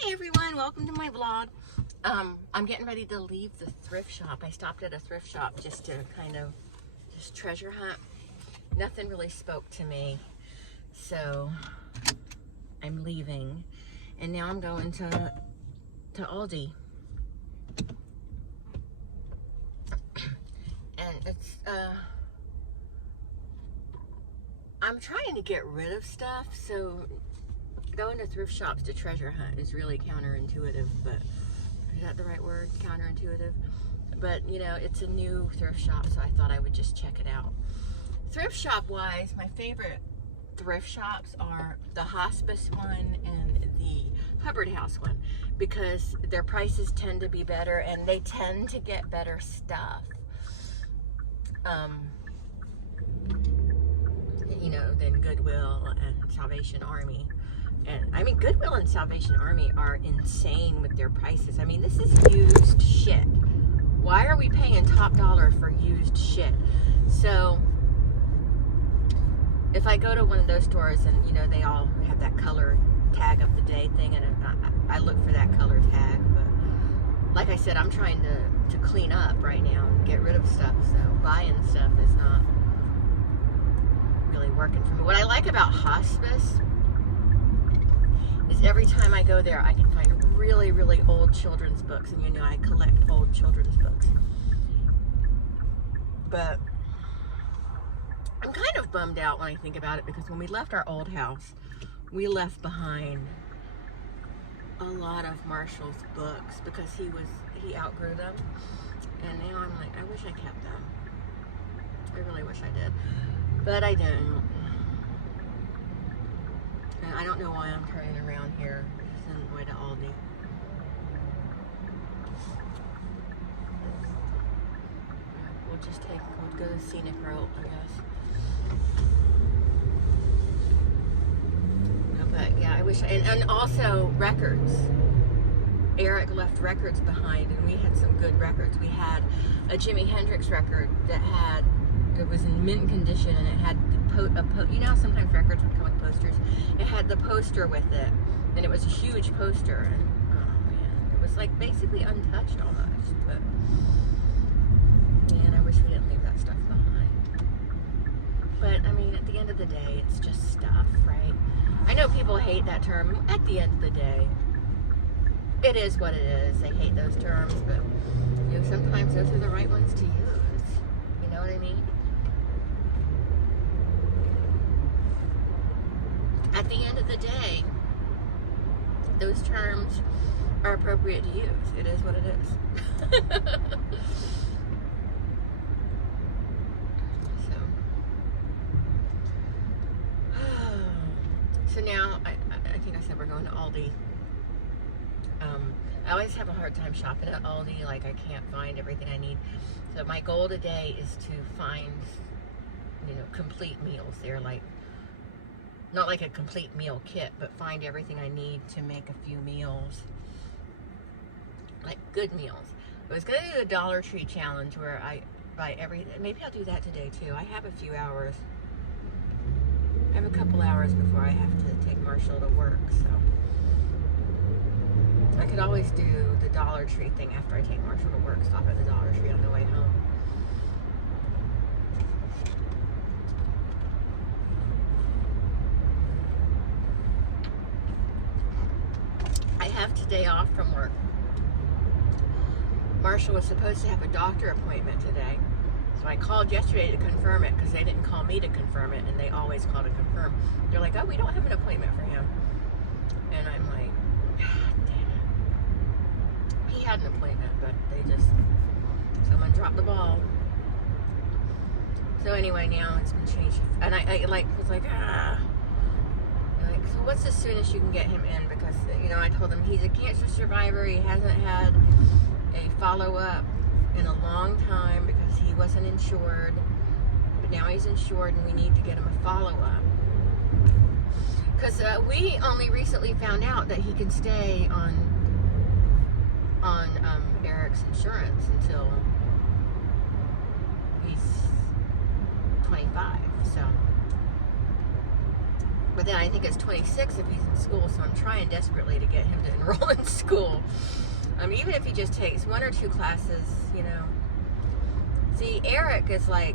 Hi everyone, welcome to my vlog. I'm getting ready to leave the thrift shop. I stopped at a thrift shop just to kind of just treasure hunt. Nothing really spoke to me, so I'm leaving. And now I'm going to Aldi. And it's I'm trying to get rid of stuff, so going to thrift shops to treasure hunt is really counterintuitive, but is that the right word? Counterintuitive? But you know, it's a new thrift shop, so I thought I would just check it out. Thrift shop wise, my favorite thrift shops are the Hospice one and the Hubbard House one, because their prices tend to be better and they tend to get better stuff. You know, than Goodwill and Salvation Army. And I mean, Goodwill and Salvation Army are insane with their prices. I mean, this is used shit. Why are we paying top dollar for used shit? So if I go to one of those stores and, you know, they all have that color tag of the day thing, and I look for that color tag. But like I said, I'm trying to clean up right now and get rid of stuff. So buying stuff is not really working for me. What I like about Hospice is every time I go there, I can find really, really old children's books. And you know, I collect old children's books. But I'm kind of bummed out when I think about it, because when we left our old house, we left behind a lot of Marshall's books because he outgrew them. And now I'm like, I wish I kept them. I really wish I did. But I didn't. And I don't know why I'm turning around here. This isn't the way to Aldi. We'll go the scenic route, I guess. No, but yeah, I wish and also records. Eric left records behind, and we had some good records. We had a Jimi Hendrix record that it was in mint condition, and it had you know, sometimes records would come with posters. It had the poster with it, and it was a huge poster, and oh man, it was like basically untouched almost. But man, I wish we didn't leave that stuff behind. But I mean, at the end of the day, it's just stuff, right? I know people hate that term. At the end of the day, it is what it is. They hate those terms, but you know, sometimes those are the right ones to use. You know what I mean? At the end of the day, those terms are appropriate to use. It is what it is. So now, I think I said we're going to Aldi. I always have a hard time shopping at Aldi. Like, I can't find everything I need. So my goal today is to find, you know, complete meals. They're like, not like a complete meal kit, but find everything I need to make a few meals. Like good meals. I was going to do the Dollar Tree challenge where I buy maybe I'll do that today too. I have a few hours. I have a couple hours before I have to take Marshall to work, so I could always do the Dollar Tree thing after I take Marshall to work. Stop at the Dollar Tree on the way home. Day off from work. Marshall was supposed to have a doctor appointment today, so I called yesterday to confirm it, because they didn't call me to confirm it, and they always call to confirm. They're like, oh, we don't have an appointment for him. And I'm like, God damn it. He had an appointment, but someone dropped the ball. So anyway, now it's been changed, and I was like, so what's as soon as you can get him in? Because, you know, I told him he's a cancer survivor. He hasn't had a follow-up in a long time because he wasn't insured. But now he's insured, and we need to get him a follow-up. Because we only recently found out that he can stay on Eric's insurance until he's 25. So But then I think it's 26 if he's in school, so I'm trying desperately to get him to enroll in school. Even if he just takes 1 or 2 classes, you know. See, Eric is like,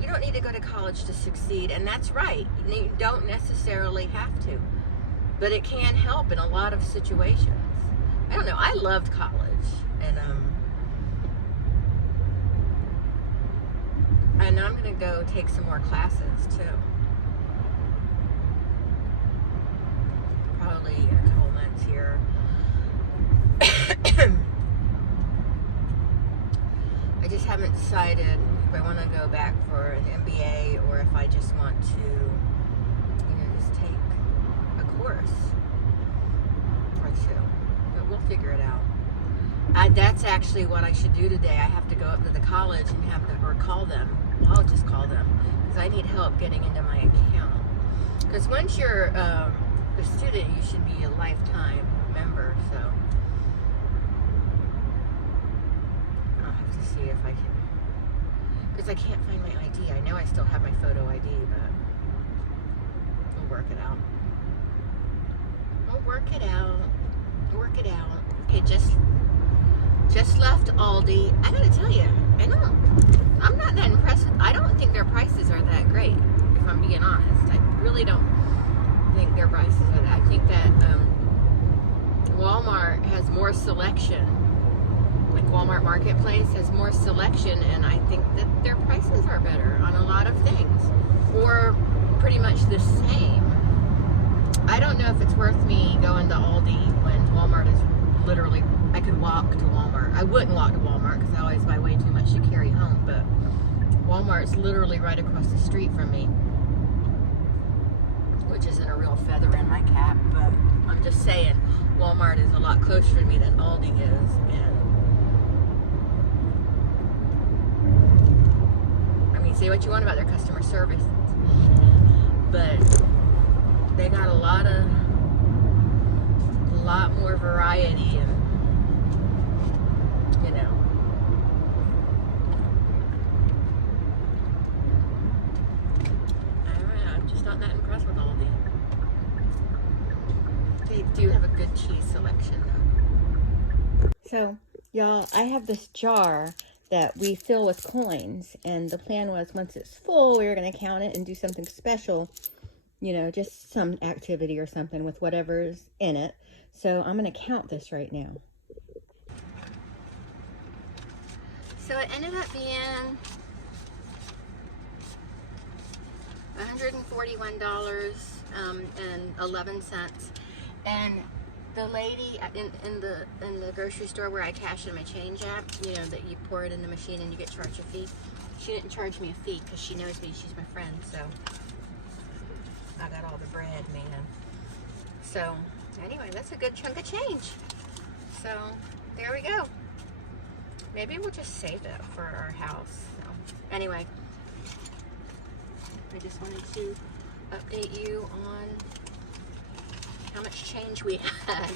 you don't need to go to college to succeed, and that's right. You don't necessarily have to, but it can help in a lot of situations. I don't know, I loved college, and I'm gonna go take some more classes too. Probably in a couple months here. I just haven't decided if I want to go back for an MBA or if I just want to, you know, just take a course or 2. But we'll figure it out. That's actually what I should do today. I have to go up to the college and have them, or call them. I'll just call them because I need help getting into my account. Because once you're a student, you should be a lifetime member. So I'll have to see if I can, because I can't find my ID. I know I still have my photo ID, but we'll work it out. We'll work it out. Work it out. Okay, just left Aldi. I gotta tell you, I'm not that impressed with, I don't think their prices are that great, if I'm being honest. I really don't think their prices are that. I think that Walmart has more selection. Like Walmart Marketplace has more selection, and I think that their prices are better on a lot of things, or pretty much the same. I don't know if it's worth me going to Aldi when Walmart is literally, I could walk to Walmart. I wouldn't walk to Walmart because I always buy way too much to carry home, but Walmart's literally right across the street from me, which isn't a real feather in my cap, but I'm just saying Walmart is a lot closer to me than Aldi is, and I mean, say what you want about their customer service, but they got a lot more variety, and you know, I don't know, I'm just not that impressed with Aldi. They do have a good cheese selection though. So y'all, I have this jar that we fill with coins, and the plan was once it's full we were going to count it and do something special, you know, just some activity or something with whatever's in it. So I'm going to count this right now. So it ended up being $141.11, and the lady in the grocery store where I cash in my change app, you know, that you pour it in the machine and you get charged a fee, she didn't charge me a fee because she knows me, she's my friend, so I got all the bread, man. So anyway, that's a good chunk of change. So there we go. Maybe we'll just save it for our house. So anyway, I just wanted to update you on how much change we had.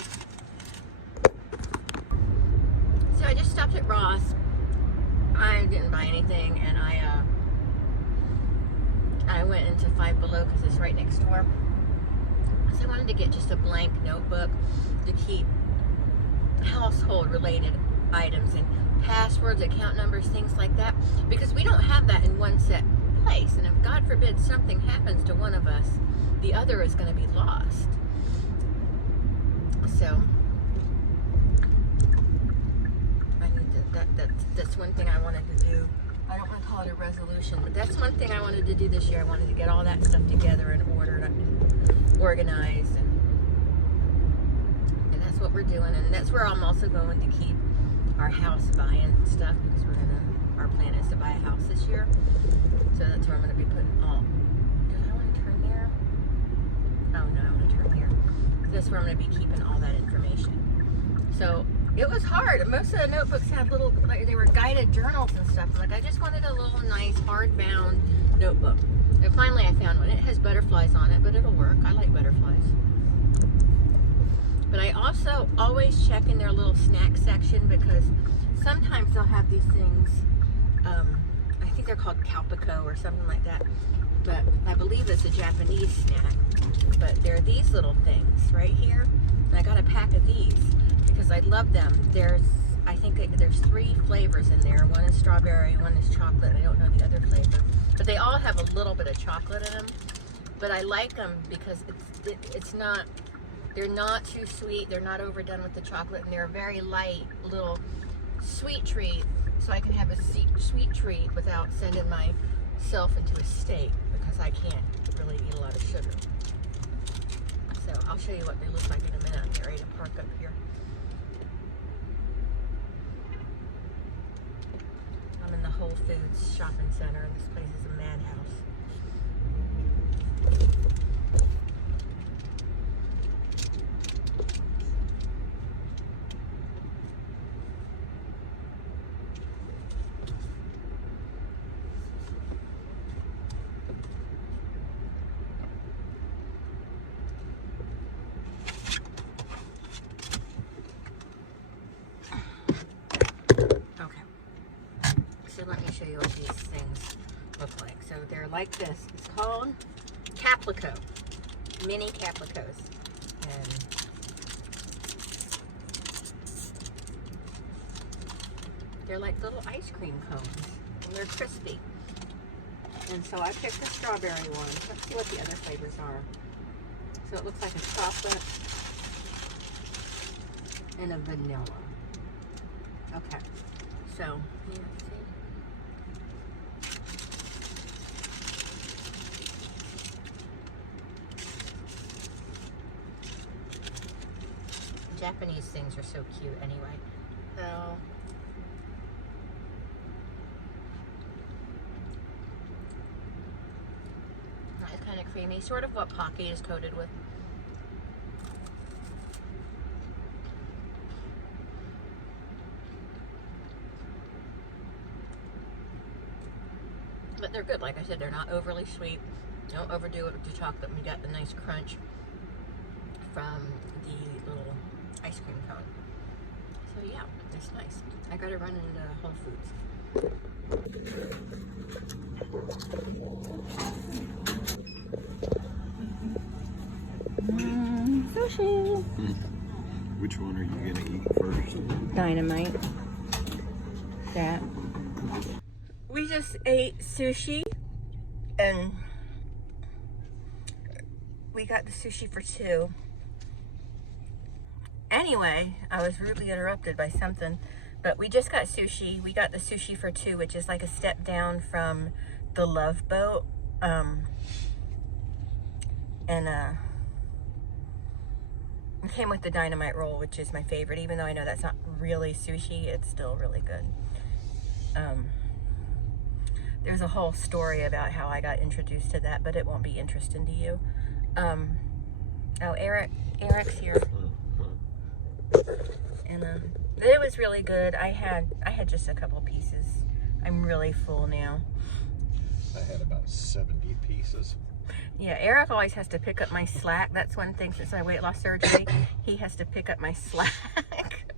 So I just stopped at Ross. I didn't buy anything, and I went into Five Below because it's right next door. So I wanted to get just a blank notebook to keep household related items and passwords, account numbers, things like that, because we don't have that in one set place, and if God forbid something happens to one of us, the other is going to be lost. So I need to, that's one thing I wanted to do. I don't want to call it a resolution, but that's one thing I wanted to do this year. I wanted to get all that stuff together and ordered and organized, and that's what we're doing. And that's where I'm also going to keep our house buying stuff, because our plan is to buy a house this year. So that's where I'm going to be putting all. Did I want to turn there? Oh no, I want to turn here. That's where I'm going to be keeping all that information. So it was hard. Most of the notebooks had little, like, they were guided journals and stuff. Like, I just wanted a little nice hardbound notebook. And finally I found one. It has butterflies on it, but it'll work. I like butterflies. But I also always check in their little snack section, because sometimes they'll have these things, I think they're called Calpico or something like that. but I believe it's a Japanese snack. But there are these little things right here, and I got a pack of these because I love them. I think there's 3 flavors in there. One is strawberry, one is chocolate. I don't know the other flavor, but they all have a little bit of chocolate in them. But I like them because it's not, they're not too sweet. They're not overdone with the chocolate, and they're a very light little sweet treat. So I can have a sweet treat without sending myself into a state because I can't really eat a lot of sugar. So I'll show you what they look like in a minute. I'm getting ready to park up here. I'm in the Whole Foods shopping center, and this place is a madhouse. So let me show you what these things look like. So they're like this. It's called Caplico, mini Caplicos. And they're like little ice cream cones, and they're crispy. And so I picked the strawberry one. Let's see what the other flavors are. So it looks like a chocolate and a vanilla. Okay, so yeah, see? Japanese things are so cute anyway. So it's kind of creamy, sort of what Pocky is coated with. But they're good. Like I said, they're not overly sweet. Don't overdo it with the chocolate. We got the nice crunch from the little ice cream cone. So yeah, it's nice. I gotta run into Whole Foods. Sushi. Which one are you gonna eat first? Dynamite. That. We just ate sushi, and we got the sushi for 2. Anyway, I was rudely interrupted by something, but we just got sushi. We got the sushi for 2, which is like a step down from the Love Boat. It came with the dynamite roll, which is my favorite. Even though I know that's not really sushi, it's still really good. There's a whole story about how I got introduced to that, but it won't be interesting to you. Oh, Eric's here. And it was really good. I had just a couple pieces. I'm really full now. I had about 70 pieces. Yeah, Eric always has to pick up my slack. That's one thing since my weight loss surgery. He has to pick up my slack.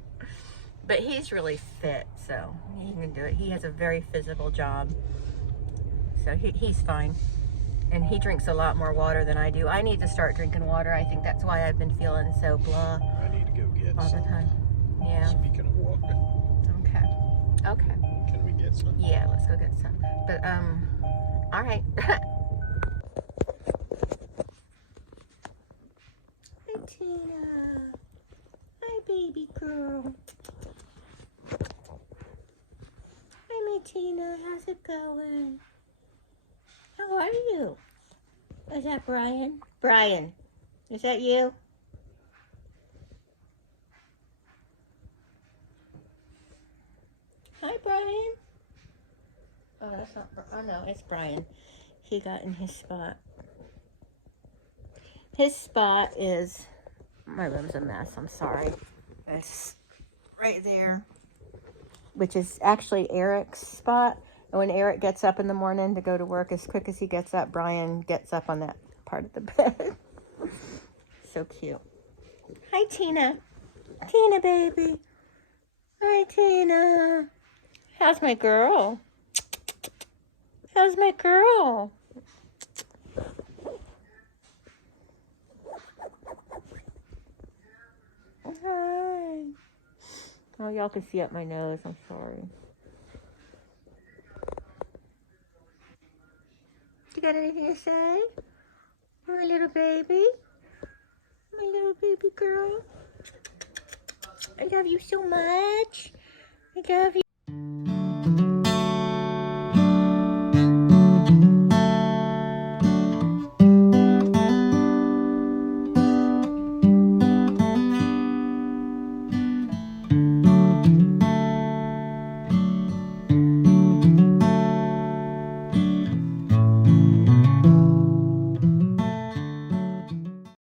But he's really fit, so he can do it. He has a very physical job. So he's fine. And he drinks a lot more water than I do. I need to start drinking water. I think that's why I've been feeling so blah I need to go get all some. the time. Yeah. Speaking of walking. Okay. Can we get some? Yeah, let's go get some. But, all right. Hi, Tina. Hi, baby girl. Hi, my Tina. How's it going? How are you? Is that Brian? Brian, is that you? Hi, Brian. Oh, that's not. Oh no, it's Brian. He got in his spot. His spot is. My room's a mess. I'm sorry. It's right there, which is actually Eric's spot. And when Eric gets up in the morning to go to work, as quick as he gets up, Brian gets up on that part of the bed. So cute. Hi, Tina. Tina, baby. Hi, Tina. How's my girl? How's my girl? Hi. Oh, y'all can see up my nose. I'm sorry. You got anything to say? My little baby? My little baby girl? I love you so much. I love you.